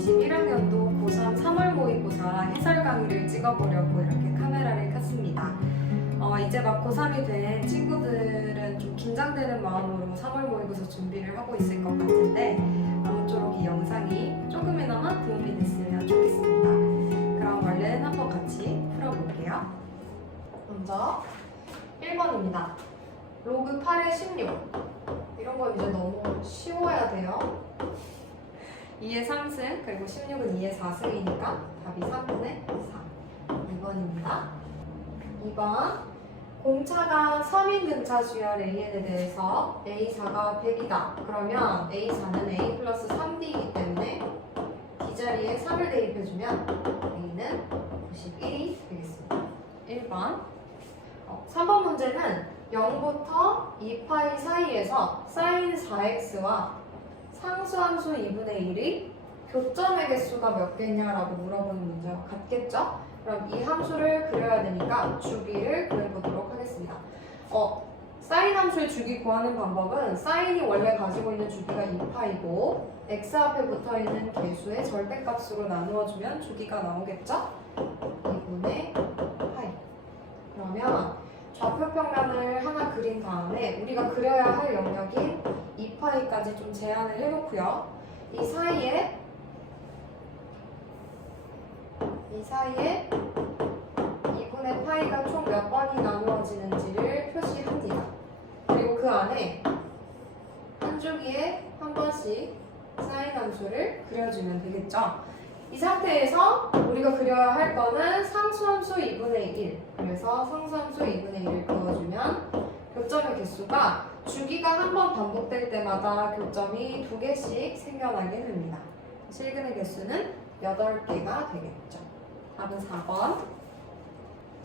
2021학년도 고3 3월 모의고사 해설 강의를 찍어보려고 이렇게 카메라를 켰습니다. 어, 이제 막 고3이 된 친구들은 좀 긴장되는 마음으로 3월 모의고사 준비를 하고 있을 것 같은데 아무쪼록 이 영상이 조금이나마 도움이 됐으면 좋겠습니다. 그럼 얼른 한번 같이 풀어볼게요. 먼저 1번입니다. 로그 8의 16. 이런 건 이제 너무 쉬워야 돼요. 2의 3승 그리고 16은 2의 4승이니까 답이 3분의 4 2번입니다. 2번 공차가 3인 등차 주열 AN에 대해서 A4가 100이다. 그러면 A4는 A 플러스 3D이기 때문에 D자리에 3을 대입해주면 A는 91이 되겠습니다. 1번. 어, 3번 문제는 0부터 2파이 사이에서 사인 4x와 상수함수 2분의 1이 교점의 개수가 몇 개냐라고 물어보는 문제와 같겠죠? 그럼 이 함수를 그려야 되니까 주기를 그려보도록 하겠습니다. 어, 사인 함수의 주기 구하는 방법은 사인이 원래 가지고 있는 주기가 2파이고 x 앞에 붙어 있는 개수의 절대값으로 나누어 주면 주기가 나오겠죠? 2분의 파이. 그러면 좌표 평면을 하나 그린 다음에 우리가 그려야 할 영역인 2파이까지 좀 제한을 해놓고요. 이 사이에 이 사이에 2분의 파이가 총 몇 번이 나누어지는지를 표시합니다. 그리고 그 안에 한 주기에 한 번씩 사인 함수를 그려주면 되겠죠. 이 상태에서 우리가 그려야 할 거는 상수함수 2분의 1. 그래서 상수함수 2분의 1을 그어주면 교점의 개수가 주기가 한 번 반복될 때마다 교점이 두 개씩 생겨나게 됩니다. 실근의 개수는 8개가 되겠죠. 답은 4번.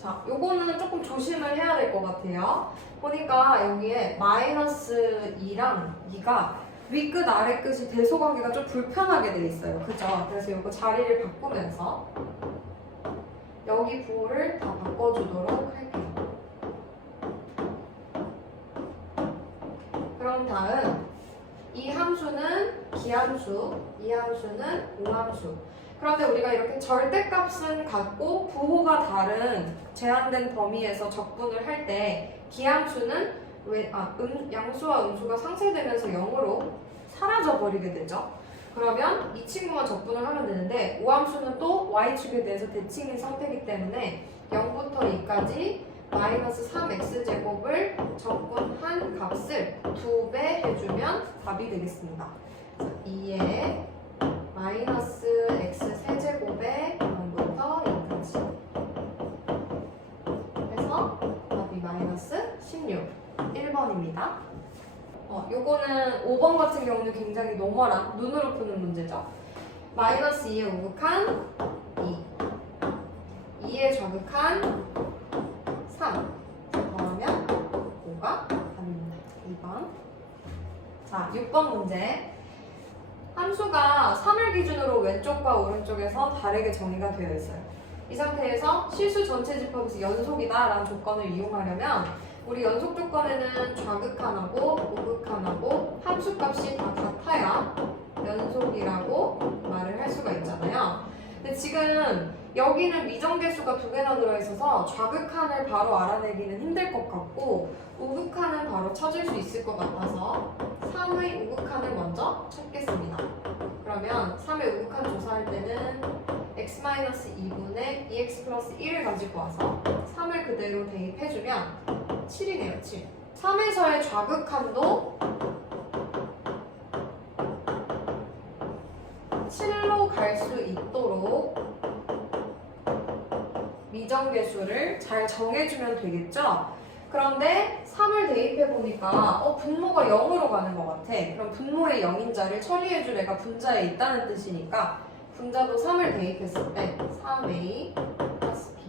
자, 요거는 조금 조심을 해야 될 것 같아요. 보니까 여기에 마이너스 2랑 2가 위끝 아래끝이 대소관계가 좀 불편하게 돼 있어요. 그죠? 그래서 이거 자리를 바꾸면서 여기 부호를 다 바꿔주도록 할게요. 그럼 다음 이 함수는 기함수, 이 함수는 우함수. 그런데 우리가 이렇게 절대값은 같고 부호가 다른 제한된 범위에서 적분을 할 때 기함수는 왜, 아, 음, 양수와 음수가 상쇄되면서 0으로 사라져 버리게 되죠. 그러면 이 친구만 적분을 하면 되는데 우함수는 또 y축에 대해서 대칭인 상태이기 때문에 0부터 2까지 마이너스 3x제곱을 적분한 값을 2배 해주면 답이 되겠습니다. 2에 마이너스 x 세제곱에 0부터 2까지 그래서 답이 마이너스 16 1번입니다. 어, 요거는 5번 같은 경우는 굉장히 노멀한 눈으로 푸는 문제죠. 마이너스 2에 우극한 2 2에 좌극한 3 더하면 5가 답입니다. 2번 자 6번 문제 함수가 3을 기준으로 왼쪽과 오른쪽에서 다르게 정의가 되어 있어요. 이 상태에서 실수 전체 집합에서 연속이다 라는 조건을 이용하려면 우리 연속 조건에는 좌극한하고 우극한하고 함수값이 다 같아야 연속이라고 말을 할 수가 있잖아요. 근데 지금 여기는 미정계수가 두 개나 들어있어서 좌극한을 바로 알아내기는 힘들 것 같고 우극한은 바로 찾을 수 있을 것 같아서 3의 우극한을 먼저 찾겠습니다. 그러면 3의 우극한 조사할 때는 x-2분의 2x 플러스 1을 가지고 와서 3을 그대로 대입해주면 7이네요, 7. 3에서의 좌극한도 7로 갈 수 있도록 미정계수를 잘 정해주면 되겠죠? 그런데 3을 대입해 보니까 어 분모가 0으로 가는 것 같아. 그럼 분모의 0인 자를 처리해 줄 애가 분자에 있다는 뜻이니까 분자도 3을 대입했을 때 3a 플러스 b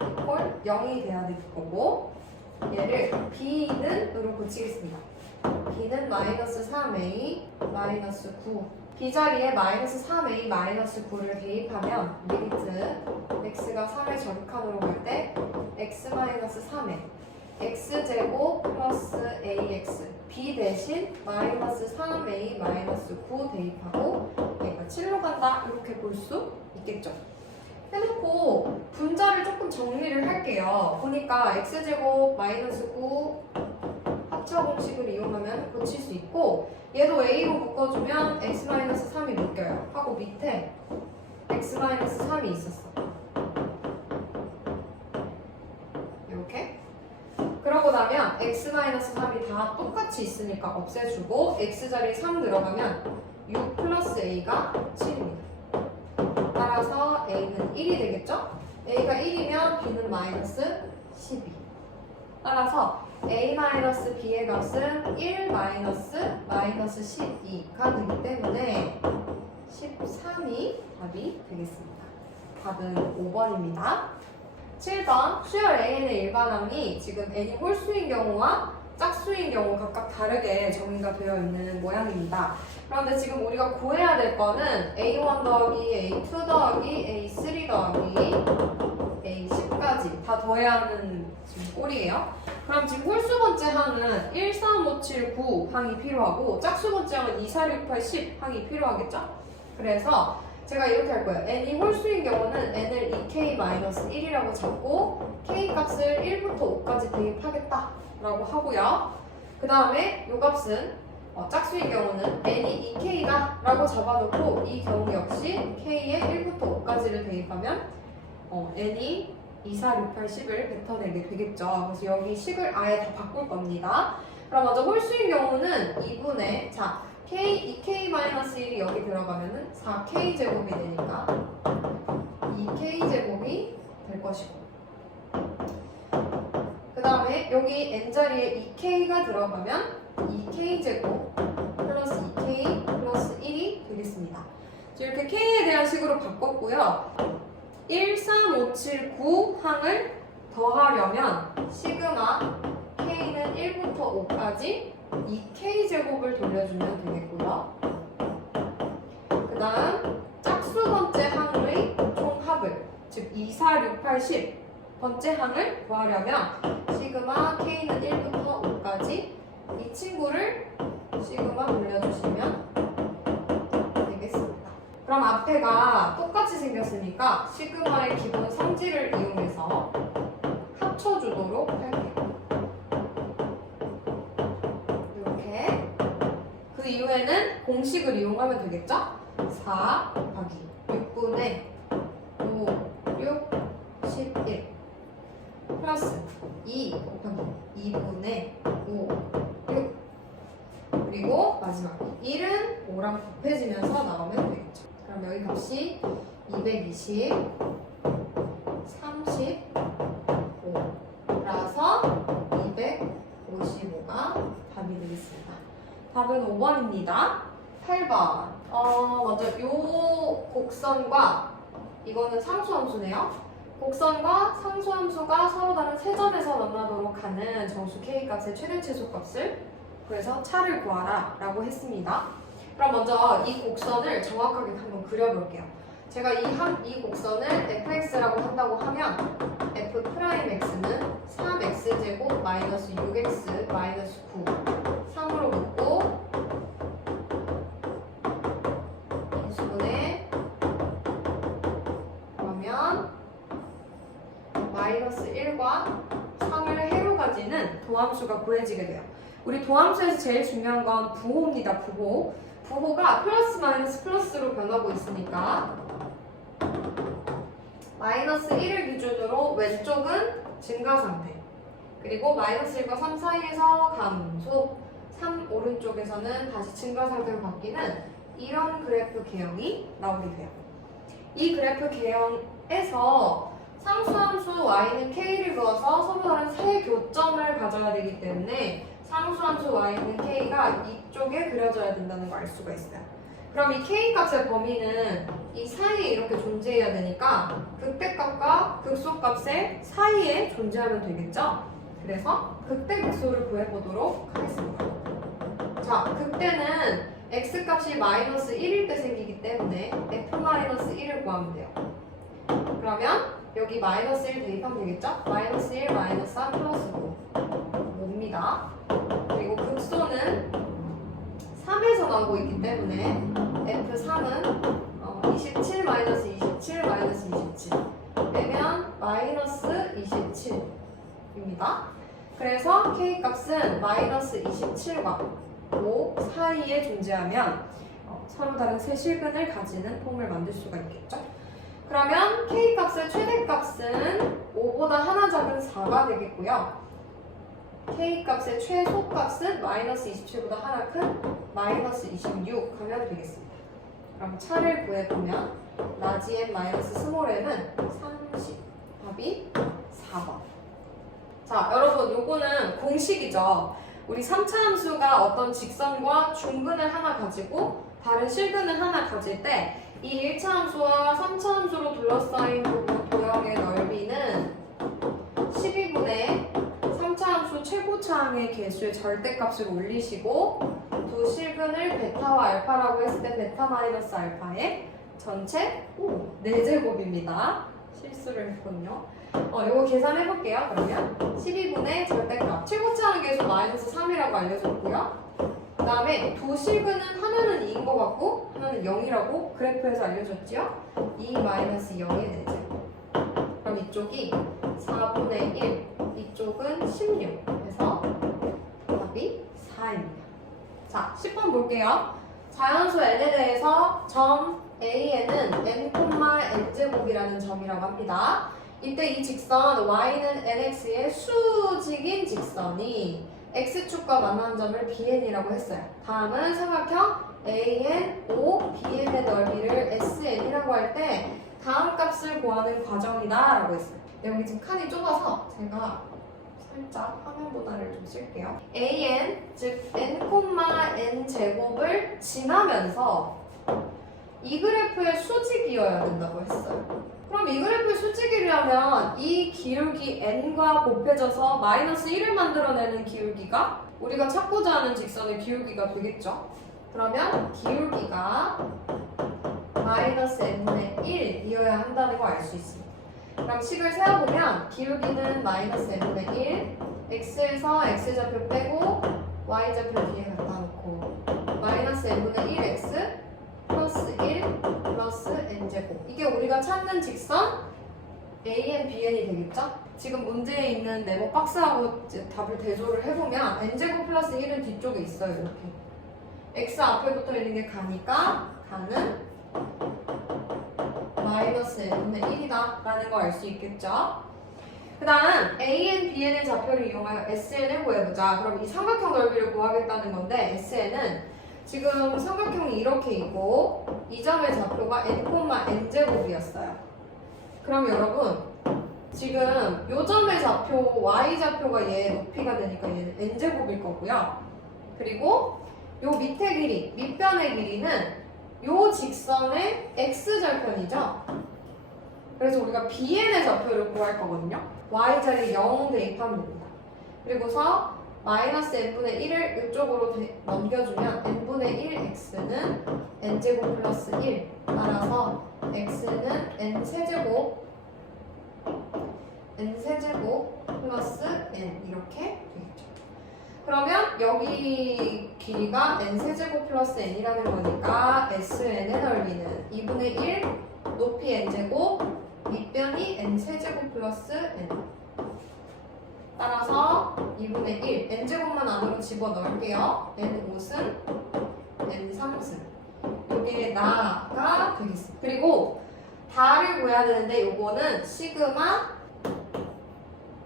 이퀄 0이 돼야 될 거고 얘를 b는 으로 고치겠습니다. b는 마이너스 3a 마이너스 9 b 자리에 마이너스 3a 마이너스 9를 대입하면 리미트 x가 3의 절칸으로 갈 때 x 마이너스 3에 x제곱 플러스 ax b 대신 마이너스 3a 마이너스 9 대입하고 얘가 7로 간다 이렇게 볼 수 있겠죠. 해놓고 분자를 조금 정리를 할게요. 보니까 x제곱 마이너스 9 합차 공식을 이용하면 고칠 수 있고 얘도 a로 묶어주면 x 마이너스 3이 묶여요. 하고 밑에 x 마이너스 3이 있었어. 이렇게 그러고 나면 x 마이너스 3이 다 똑같이 있으니까 없애주고 x 자리에 3 들어가면 6 플러스 a가 7입니다. 따라서 a는 1이 되겠죠? a가 1이면 b는 마이너스 12. 따라서 a 마이너스 b의 값은 1 마이너스 마이너스 12가 되기 때문에 13이 답이 되겠습니다. 답은 5번입니다. 7번 수열 AN의 일반항이 지금 n이 홀수인 경우와 짝수인 경우 각각 다르게 정의가 되어 있는 모양입니다. 그런데 지금 우리가 구해야 될 거는 A1 더하기 A2 더하기 A3 더하기 A10까지 다 더해야 하는 지금 꼴이에요. 그럼 지금 홀수 번째 항은 1, 3, 5, 7, 9 항이 필요하고 짝수 번째 항은 2, 4, 6, 8, 10 항이 필요하겠죠? 그래서 제가 이렇게 할 거예요. n이 홀수인 경우는 n을 2k-1이라고 잡고 k 값을 1부터 5까지 대입하겠다 라고 하고요. 그 다음에 이 값은 어, 짝수인 경우는 n이 2k다 라고 잡아놓고 이 경우 역시 k에 1부터 5까지를 대입하면 어, n이 2, 4, 6, 8, 10을 뱉어내게 되겠죠. 그래서 여기 식을 아예 다 바꿀 겁니다. 그럼 먼저 홀수인 경우는 2분의 자 k 2k-1이 여기 들어가면은 4k 제곱이 되니까 2k 제곱이 될 것이고 그 다음에 여기 n 자리에 2k가 들어가면 2k 제곱 플러스 2k 플러스 1이 되겠습니다. 이렇게 k에 대한 식으로 바꿨고요. 1, 3, 5, 7, 9 항을 더하려면 시그마 k는 1부터 5까지 2k 제곱을 돌려주면 되겠고요. 그 다음 짝수 번째 항의 총합을 즉 2, 4, 6, 8, 10 번째 항을 구하려면 시그마 k는 1부터 5까지 이 친구를 시그마 돌려주시면 되겠습니다. 그럼 앞에가 똑같이 생겼으니까 시그마의 기본 성질을 이용해서 합쳐주도록 할게요. 이렇게 그 이후에는 공식을 이용하면 되겠죠? 4 곱하기 6분의 5, 6, 11 플러스 2 곱하기 2분의 5, 6 그리고 마지막 1은 5랑 곱해지면서 나오면 되겠죠. 그럼 여기 값이 220, 35라서 255가 답이 되겠습니다. 답은 5번입니다. 8번. 어, 먼저 요 곡선과 이거는 상수함수네요. 곡선과 상수함수가 서로 다른 세 점에서 만나도록 하는 정수 k 값의 최대 최소 값을 그래서 차를 구하라 라고 했습니다. 그럼 먼저 이 곡선을 정확하게 한번 그려볼게요. 제가 이, 한, 이 곡선을 fx라고 한다고 하면 f 프라임 x는 3x제곱 마이너스 6x 마이너스 9 마이너스 1과 3을 해로 가지는 도함수가 구해지게 돼요. 우리 도함수에서 제일 중요한 건 부호입니다. 부호. 부호가 플러스 마이너스 플러스로 변하고 있으니까 마이너스 1을 기준으로 왼쪽은 증가 상태 그리고 마이너스 1과 3 사이에서 감소 3 오른쪽에서는 다시 증가 상태로 바뀌는 이런 그래프 개형이 나오게 돼요. 이 그래프 개형에서 상수함수 y는 k를 그어서 서로 다른 세 교점을 가져야 되기 때문에 상수함수 y는 k가 이쪽에 그려져야 된다는 걸 알 수가 있어요. 그럼 이 k 값의 범위는 이 사이에 이렇게 존재해야 되니까 극대값과 극소값의 사이에 존재하면 되겠죠? 그래서 극대 극소를 구해보도록 하겠습니다. 자, 극대는 x 값이 마이너스 1일 때 생기기 때문에 f 마이너스 1을 구하면 돼요. 그러면 여기 마이너스 1 대입하면 되겠죠? 마이너스 1 마이너스 3 플러스 9 5입니다. 그리고 극소는 3에서 나오고 있기 때문에 F3은 어, 27 마이너스 27 마이너스 27 빼면 마이너스 27입니다. 그래서 K 값은 마이너스 27과 5 사이에 존재하면 어, 서로 다른 세 실근을 가지는 폼을 만들 수가 있겠죠. 그러면 K 값의 최대값은 5보다 하나 작은 4가 되겠고요. K 값의 최소값은 마이너스 27보다 하나 큰 마이너스 26 하면 되겠습니다. 그럼 차를 구해보면 라지 n 마이너스 스몰 n은 30 답이 4번 자 여러분 요거는 공식이죠 우리 3차 함수가 어떤 직선과 중근을 하나 가지고 다른 실근을 하나 가질 때 이 1차 함수와 3차 함수로 둘러싸인 부분 도형의 넓이는 12분의 3차 함수 최고차항의 개수의 절대값을 올리시고 두 실근을 베타와 알파라고 했을 때 베타 마이너스 알파의 전체 4제곱입니다. 실수를 했군요. 어, 이거 계산해 볼게요. 그러면 12분의 절대값 최고차항 계수 마이너스 3이라고 알려줬고요. 그 다음에 두 실근은 하나는 2인 것 같고 하나는 0이라고 그래프에서 알려줬죠. 2 마이너스 0의 4제곱. 그럼 이쪽이 4분의 1, 이쪽은 16. 그래서 답이 4입니다. 자, 10번 볼게요. 자연수 n에 대해서 점 A에는 n, n제곱이라는 점이라고 합니다. 이때 이 직선 y는 nx의 수직인 직선이 x축과 만나는 점을 bn이라고 했어요. 다음은 삼각형 an, o, bn의 넓이를 sn이라고 할 때 다음 값을 구하는 과정이다 라고 했어요. 여기 지금 칸이 좁아서 제가 살짝 화면보다를 좀 쓸게요. an 즉 n, n 제곱을 지나면서 이 그래프의 수직이어야 된다고 했어요. 그럼 이 그래프의 수직이려면 이 기울기 n과 곱해져서 마이너스 1을 만들어내는 기울기가 우리가 찾고자 하는 직선의 기울기가 되겠죠. 그러면 기울기가 마이너스 n분의 1이어야 한다는 걸 알 수 있습니다. 그럼 식을 세어보면 기울기는 마이너스 n분의 1 x에서 x좌표 빼고 y좌표 뒤에 갖다 놓고 마이너스 n분의 1x 플러스 1 플러스 n제곱 이게 우리가 찾는 직선 an, bn이 되겠죠? 지금 문제에 있는 네모 박스하고 답을 대조를 해보면 n제곱 플러스 1은 뒤쪽에 있어요 이렇게 x 앞에 붙어 있는 게 가니까 가는 마이너스 n분의 1이다 라는 걸 알 수 있겠죠? 그 다음 AN, BN의 좌표를 이용하여 SN을 구해보자. 그럼 이 삼각형 넓이를 구하겠다는 건데 SN은 지금 삼각형이 이렇게 있고 이 점의 좌표가 n, n제곱이었어요. 그럼 여러분 지금 요 점의 좌표 y 좌표가 얘 높이가 되니까 얘는 n제곱일 거고요. 그리고 요 밑에 길이, 밑변의 길이는 요 직선의 x절편이죠. 그래서 우리가 bn의 좌표를 구할 거거든요. y자리 0 대입하면 됩니다. 그리고서 마이너스 n분의 1을 이쪽으로 대- 넘겨주면 n분의 1x는 n제곱 플러스 1 따라서 x는 n 세제곱 n 세제곱 플러스 n 이렇게 되겠죠. 그러면 여기 길이가 n 세제곱 플러스 n이라는 거니까 sn의 넓이는 2분의 1 높이 n제곱 밑변이 n 세제곱 플러스 n 따라서 2분의 1 n제곱만 안으로 집어넣을게요 n 5승 n 3승 이게 나가 되겠습니다 그리고 다를 구해야 되는데 요거는 시그마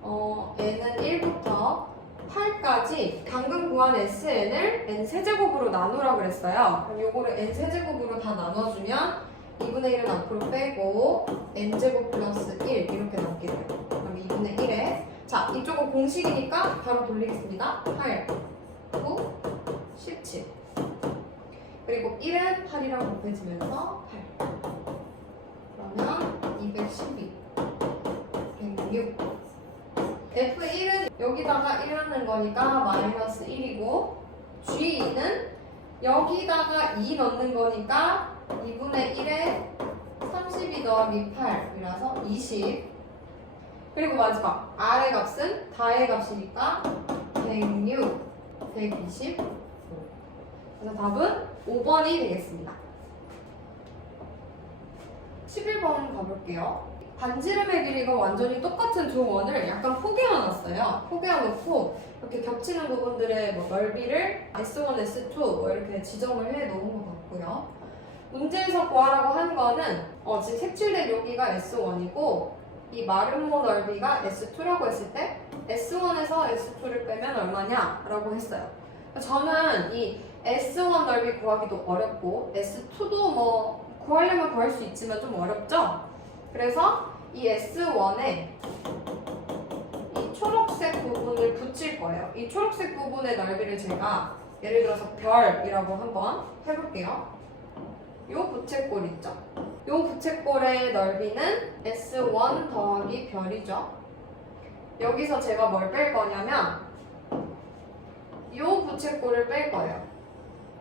어, n은 1부터 8까지 방금 구한 SN을 n 세제곱으로 나누라 그랬어요. 그럼 요거를 n 세제곱으로 다 나눠주면 2분의 1은 앞으로 빼고 n제곱 플러스 1 이렇게 남게 돼요. 그럼 2분의 1에 자 이쪽은 공식이니까 바로 돌리겠습니다. 8, 9, 17 그리고 1은 8이랑 곱해지면서 8 그러면 212 106 F1은 여기다가 1하는 거니까 마이너스 1이고 G2는 여기다가 2 넣는 거니까 2분의 1에 32 더하기 8이라서 20 그리고 마지막 R의 값은 다의 값이니까 106, 125 그래서 답은 5번이 되겠습니다 11번 가볼게요. 반지름의 길이가 완전히 똑같은 두 원을 약간 포개어놨어요. 포개어놓고 이렇게 겹치는 부분들의 뭐 넓이를 S1, S2 뭐 이렇게 지정을 해 놓은 것 같고요. 문제에서 구하라고 한 거는 어, 지금 색칠된 여기가 S1이고 이 마름모 넓이가 S2라고 했을 때 S1에서 S2를 빼면 얼마냐? 라고 했어요. 저는 이 S1 넓이 구하기도 어렵고 S2도 뭐 구하려면 구할 수 있지만 좀 어렵죠? 그래서 이 S1에 이 초록색 부분을 붙일 거예요. 이 초록색 부분의 넓이를 제가 예를 들어서 별이라고 한번 해볼게요. 요 부채꼴 있죠? 요 부채꼴의 넓이는 S1 더하기 별이죠. 여기서 제가 뭘 뺄 거냐면 요 부채꼴을 뺄 거예요.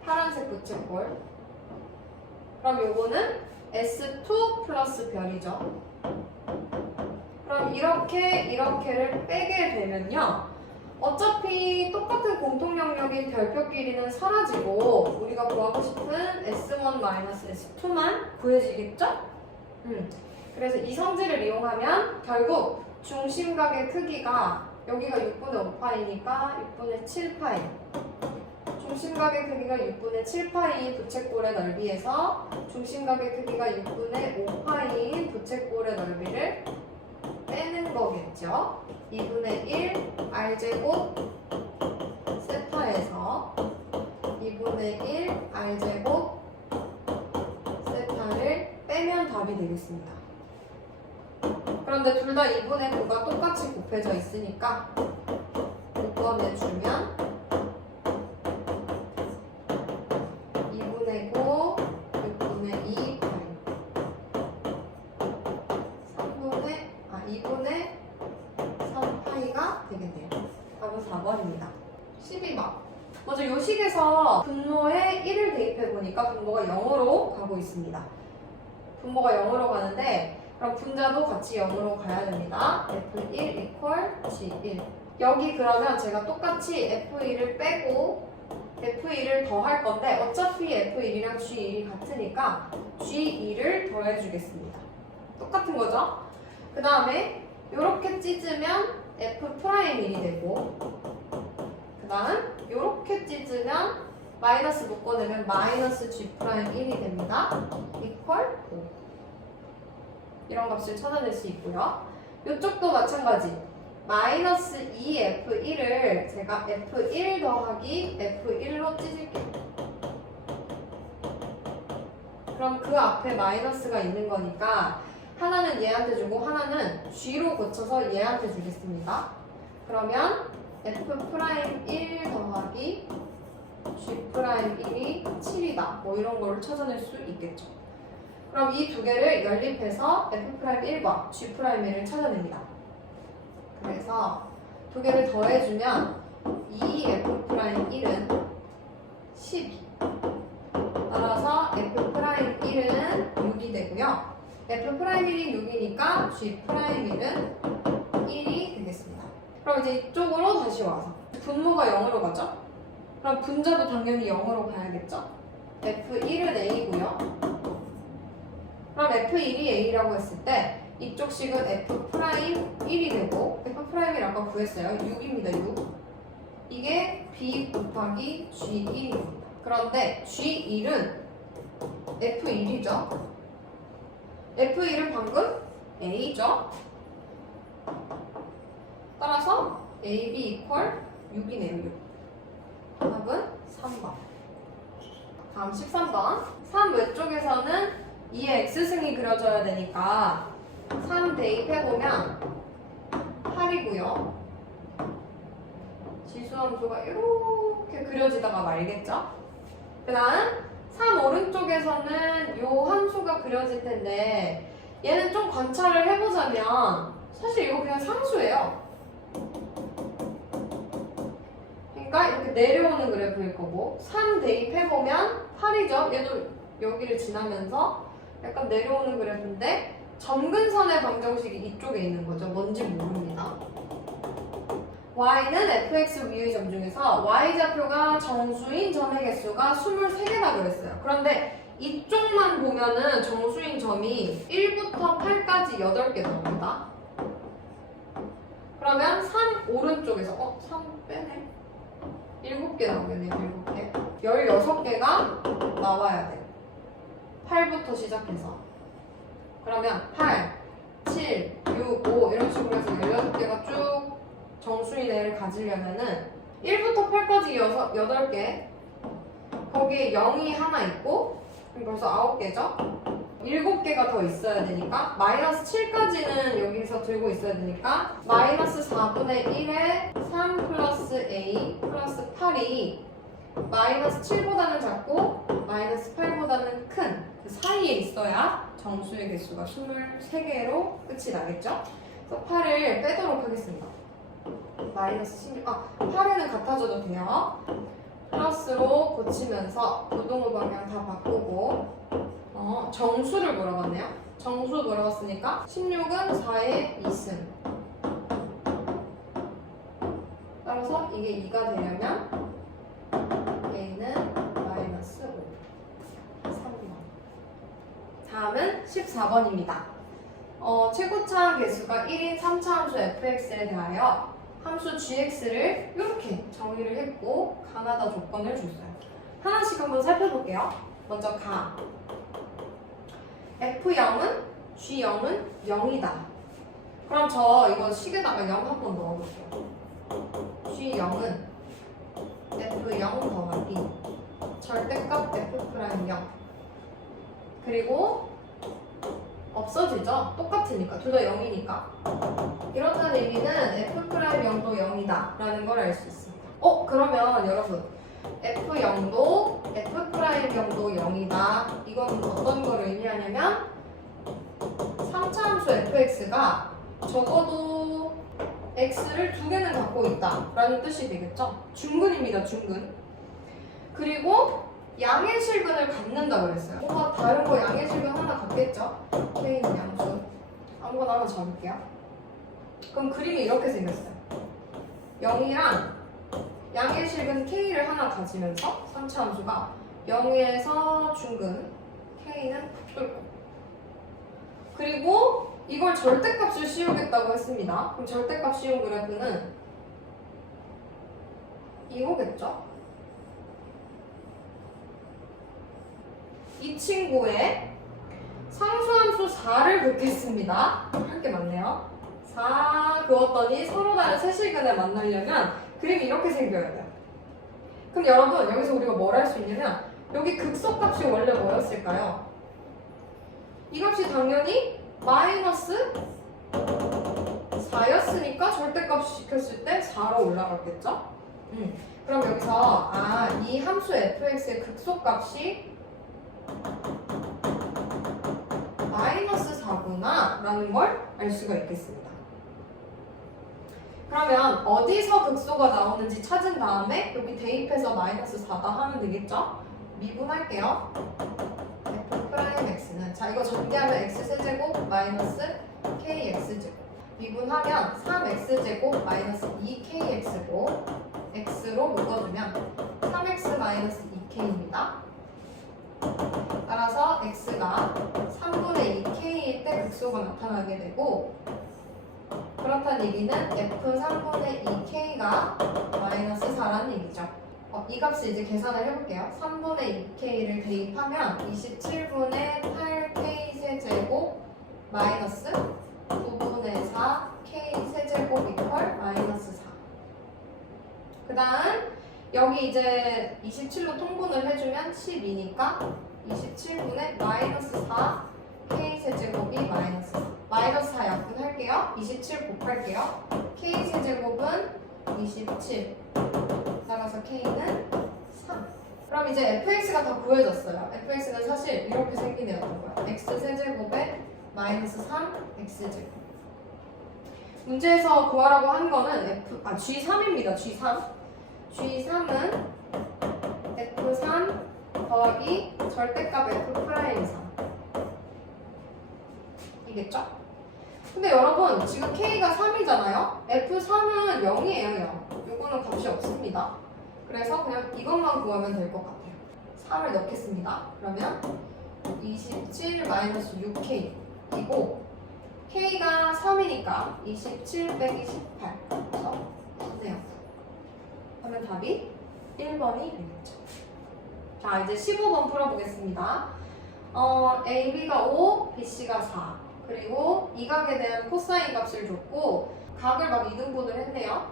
파란색 부채꼴. 그럼 요거는 S2 플러스 별이죠. 그럼 이렇게 이렇게를 빼게 되면요. 어차피 똑같은 공통 영역인 별표 길이는 사라지고 우리가 구하고 싶은 S1-S2만 구해지겠죠? 음. 그래서 이 성질을 이용하면 결국 중심각의 크기가 여기가 6분의 5파이니까 6분의 7파이 중심각의 크기가 6분의 7파이인 부채꼴의 넓이에서 중심각의 크기가 6분의 5파이인 부채꼴의 넓이를 빼는 거겠죠. 2분의 1 r제곱 세타에서 2분의 1 r제곱 세타를 빼면 답이 되겠습니다. 그런데 둘 다 2분의 9가 똑같이 곱해져 있으니까 묶어내주면 2분의 9, 6분의 2 3분의, 아, 2분의 3파이가 되겠네요. 답은 4번입니다. 12번. 먼저 요식에서 분모에 1을 대입해보니까 분모가 0으로 가고 있습니다. 분모가 0으로 가는데 그럼 분자도 같이 0으로 가야 됩니다. F1 equal G1 여기 그러면 제가 똑같이 F1을 빼고 F1을 더할 건데 어차피 F1이랑 G1이 같으니까 G2를 더해주겠습니다. 똑같은 거죠? 그 다음에 이렇게 찢으면 F'1이 되고 그 다음 이렇게 찢으면 마이너스 묶어내면 마이너스 G'1이 됩니다. equal 5 이런 값을 찾아낼 수 있고요. 이쪽도 마찬가지. 마이너스 2F1을 제가 F1 더하기 F1로 찢을게요. 그럼 그 앞에 마이너스가 있는 거니까 하나는 얘한테 주고 하나는 G로 고쳐서 얘한테 주겠습니다. 그러면 F'1 더하기 G'1이 7이다. 뭐 이런 거를 찾아낼 수 있겠죠. 그럼 이 두 개를 연립해서 F'1과 G'1을 찾아냅니다. 그래서 두 개를 더해주면 2F'1은 12. 따라서 F'1은 6이 되고요. F'1이 6이니까 G'1은 1이 되겠습니다. 그럼 이제 이쪽으로 다시 와서 분모가 0으로 가죠? 그럼 분자도 당연히 0으로 가야겠죠? F1은 A고요. 그럼 F1이 A라고 했을 때 이쪽 식은 F' 1이 되고 F'1을 아까 구했어요. 6입니다. 6. 이게 B 곱하기 G1입니다. 그런데 G1은 F1이죠. F1은 방금 A죠. 따라서 AB 이퀄 6이네요. 6. 답은 3번. 다음 13번. 3 외쪽에서는 2의 X승이 그려져야 되니까 3 대입해보면 8이고요. 지수함수가 이렇게 그려지다가 말겠죠? 그 다음 3 오른쪽에서는 요 함수가 그려질 텐데 얘는 좀 관찰을 해보자면 사실 이거 그냥 상수예요. 그러니까 이렇게 내려오는 그래프일 거고 3 대입해보면 8이죠. 얘도 여기를 지나면서 약간 내려오는 그래프인데 점근선의 방정식이 이쪽에 있는 거죠. 뭔지 모릅니다. y는 fx 위의 점 중에서 y좌표가 정수인 점의 개수가 23개다 그랬어요. 그런데 이쪽만 보면은 정수인 점이 1부터 8까지 8개 나옵니다. 그러면 3 오른쪽에서 어? 3 빼네. 7개 나오겠네요. 7개. 16개가 나와야 돼. 8부터 시작해서. 그러면 8, 7, 6, 5 이런 식으로 해서 16개가 쭉 정수인 애를 가지려면은 1부터 8까지 6, 8개 거기에 0이 하나 있고 벌써 9개죠? 7개가 더 있어야 되니까 마이너스 7까지는 여기서 들고 있어야 되니까 마이너스 4분의 1에 3 플러스 A 플러스 8이 마이너스 7보다는 작고 마이너스 8보다는 큰 그 사이에 있어야 정수의 개수가 23개로 끝이 나겠죠? 그래서 8을 빼도록 하겠습니다. 마이너스 16, 아 8에는 같아져도 돼요. 플러스로 고치면서 부동호 방향 다 바꾸고 어, 정수를 물어봤네요. 정수 물어봤으니까 16은 4의 2승. 따라서 이게 2가 되려면 a는 마이너스 5. 3번. 다음은 14번입니다. 어, 최고차 개수가 1인 3차 함수 fx에 대하여 함수 gx를 이렇게 정의를 했고 가나다 조건을 줬어요. 하나씩 한번 살펴볼게요. 먼저 가. F0은 G0은 0이다. 그럼 저 이거 식에다가 0 한번 넣어볼게요. G0은 F0 더하기 절대값 F'0 그리고 없어지죠? 똑같으니까 둘 다 0이니까 이렇다는 의미는 F'0도 0이다 라는 걸 알 수 있습니다. 어? 그러면 여러분 F0도 F'0도 0이다. 이건 어떤 걸 의미하냐면 3차 함수 fx가 적어도 x를 두 개는 갖고 있다 라는 뜻이 되겠죠? 중근입니다, 중근. 그리고 양의 실근을 갖는다 그랬어요. 뭔가 다른 거 양의 실근 하나 갖겠죠? k는 양수. 아무거나 하나 잡을게요. 그럼 그림이 이렇게 생겼어요. 0이랑 양의 실근 k를 하나 가지면서 3차 함수가 0에서 중근 k는 뚫고 그리고 이걸 절대값을 씌우겠다고 했습니다. 그럼 절대값 씌운 그래프는 이거겠죠? 이 친구의 상수함수 4를 긋겠습니다. 할 게 많네요. 4 그었더니 서로 다른 세실근에 만나려면 그림이 이렇게 생겨야 돼요. 그럼 여러분 여기서 우리가 뭘 할 수 있냐면 여기 극소값이 원래 뭐였을까요? 이 값이 당연히 마이너스 4였으니까 절대값 시켰을 때 4로 올라갔겠죠? 음. 그럼 여기서 아, 이 함수 fx의 극소값이 마이너스 4구나 라는 걸 알 수가 있겠습니다. 그러면 어디서 극소가 나오는지 찾은 다음에 여기 대입해서 마이너스 4다 하면 되겠죠? 미분할게요. f 프라임 x는 자 이거 전개하면 x 세제곱 마이너스 kx제곱 미분하면 3x제곱 마이너스 2kx고 x로 묶어주면 3x 마이너스 2k입니다. 따라서 x가 3분의 2k일 때 극소가 나타나게 되고 그렇다는 얘기는 f 3분의 2k가 마이너스 4라는 얘기죠. 어, 이 값을 이제 계산을 해볼게요. 3분의 2k를 대입하면 27분의 8k 세제곱 마이너스 9분의 4 k 세제곱 이퀄 마이너스 4. 그 다음 여기 이제 27로 통분을 해주면 12니까 27분의 마이너스 4 k 세제곱이 마이너스 4. 마이너스 4 약분할게요. 27 곱할게요. k 세제곱은 27. 따라서 k는 3. 그럼 이제 fx가 다 구해졌어요. fx는 사실 이렇게 생긴 애였던 거야. x 세제곱에 마이너스 3 x제곱. 문제에서 구하라고 한 거는 f 아 g3입니다. g3. G3은 f3 더하기 절대값 f 프라임 3. 이겠죠? 근데 여러분 지금 k가 3이잖아요. f3은 0이에요. 0. 이거는 값이 없습니다. 그래서 그냥 이것만 구하면 될 것 같아요. 3을 넣겠습니다. 그러면 27 마이너스 6K이고 K가 3이니까 27 빼기 18 그래서 주세요 하면 답이 1번이 되겠죠. 자 이제 15번 풀어보겠습니다. 어, AB가 5, BC가 4 그리고 이 각에 대한 코사인 값을 줬고 각을 막 2등분을 했네요.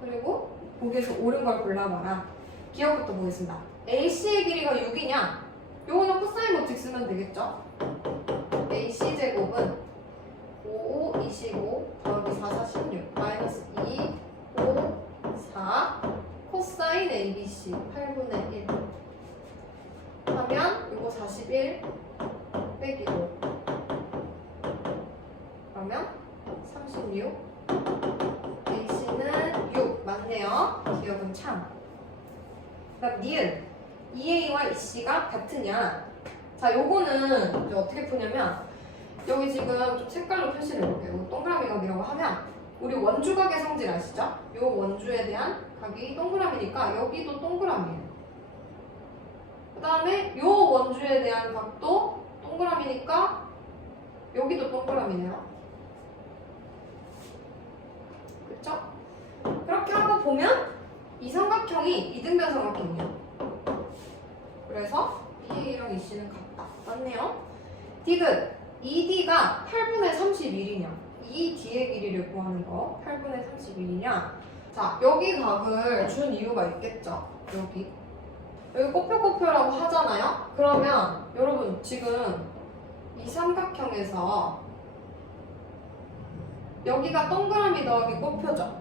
그리고 거기에서 옳은 걸 골라봐라. 기억부터 보겠습니다. AC의 길이가 6이냐? 요거는 코사인 법칙 쓰면 되겠죠? AC 제곱은 5, 5, 25 더하기 4, 4, 16 마이너스 2, 5, 4 코사인 ABC 8분의 1 하면 요거 41 빼기 5 그러면 36 AC는 6 맞네요. 기억은 참. 그다음 니은 EA와 EC가 같으냐? 자 요거는 이제 어떻게 푸냐면 여기 지금 좀 색깔로 표시를 해볼게요. 이거 동그라미 각이라고 하면 우리 원주각의 성질 아시죠? 요 원주에 대한 각이 동그라미니까 여기도 동그라미예요. 그 다음에 요 원주에 대한 각도 동그라미니까 여기도 동그라미네요. 그쵸? 그렇게 하고 보면 이 삼각형이 이등변 삼각형이에요. 그래서 BA랑 EC는 같다. 맞네요. 디귿 ED가 8분의 31이냐 이 D의 길이를 구하는 거 8분의 31이냐? 자 여기 각을 준 이유가 있겠죠? 여기. 여기 꼬표꼬표라고 하잖아요? 그러면 여러분 지금 이 삼각형에서 여기가 동그라미 더하기 꼬표죠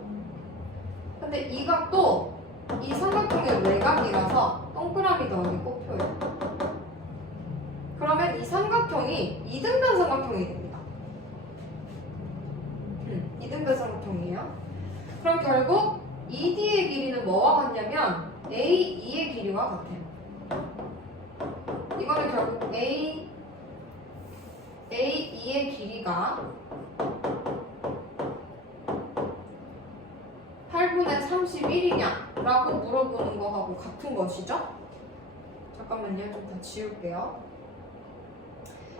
근데 이 각도 이 삼각형의 외곽이라서 동그라미 더하기 꼬표예요. 그러면 이 삼각형이 이등변 삼각형이 됩니다. 음, 이등변 삼각형이에요. 그럼 결국 ED의 길이는 뭐와 같냐면 AE의 길이와 같아요. 이거는 결국 A, AE의 길이가 8분의 31이냐 라고 물어보는 거하고 같은 것이죠? 잠깐만요. 좀더 지울게요.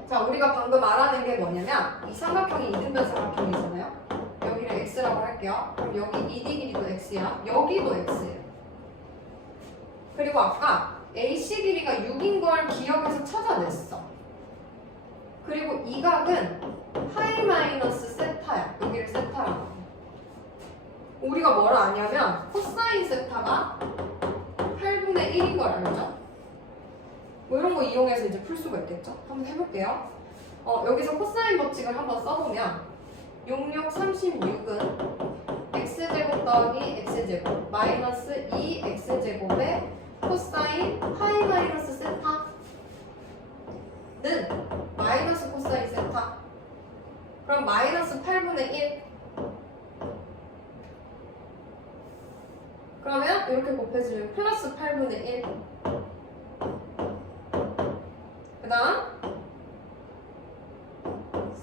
자, 우리가 방금 알아낸 게 뭐냐면 이 삼각형이 이등변 삼각형이잖아요. 여기를 x라고 할게요. 그럼 여기 ED 길이도 x야. 여기도 x예요. 그리고 아까 AC 길이가 6인 걸 기억해서 찾아냈어. 그리고 이 각은 파이 마이너스 세타야. 여기를 세타라고 해. 우리가 뭘 아냐면 코사인 세타가 8분의 1인 걸 알죠? 뭐 이런 거 이용해서 이제 풀 수가 있겠죠? 한번 해볼게요. 어, 여기서 코사인 법칙을 한번 써보면 66, 36은 x제곱 더하기 x제곱 마이너스 2x제곱의 코사인 파이 마이너스 세타는 마이너스 코사인 세타. 그럼 마이너스 8분의 1 그러면 이렇게 곱해주면 플러스 8분의 1그 다음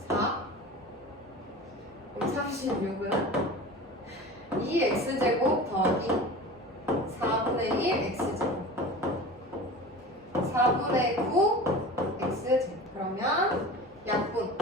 4 36은 2x제곱 더하기 4분의 1 x제곱. 4분의 9 x제곱. 그러면 약분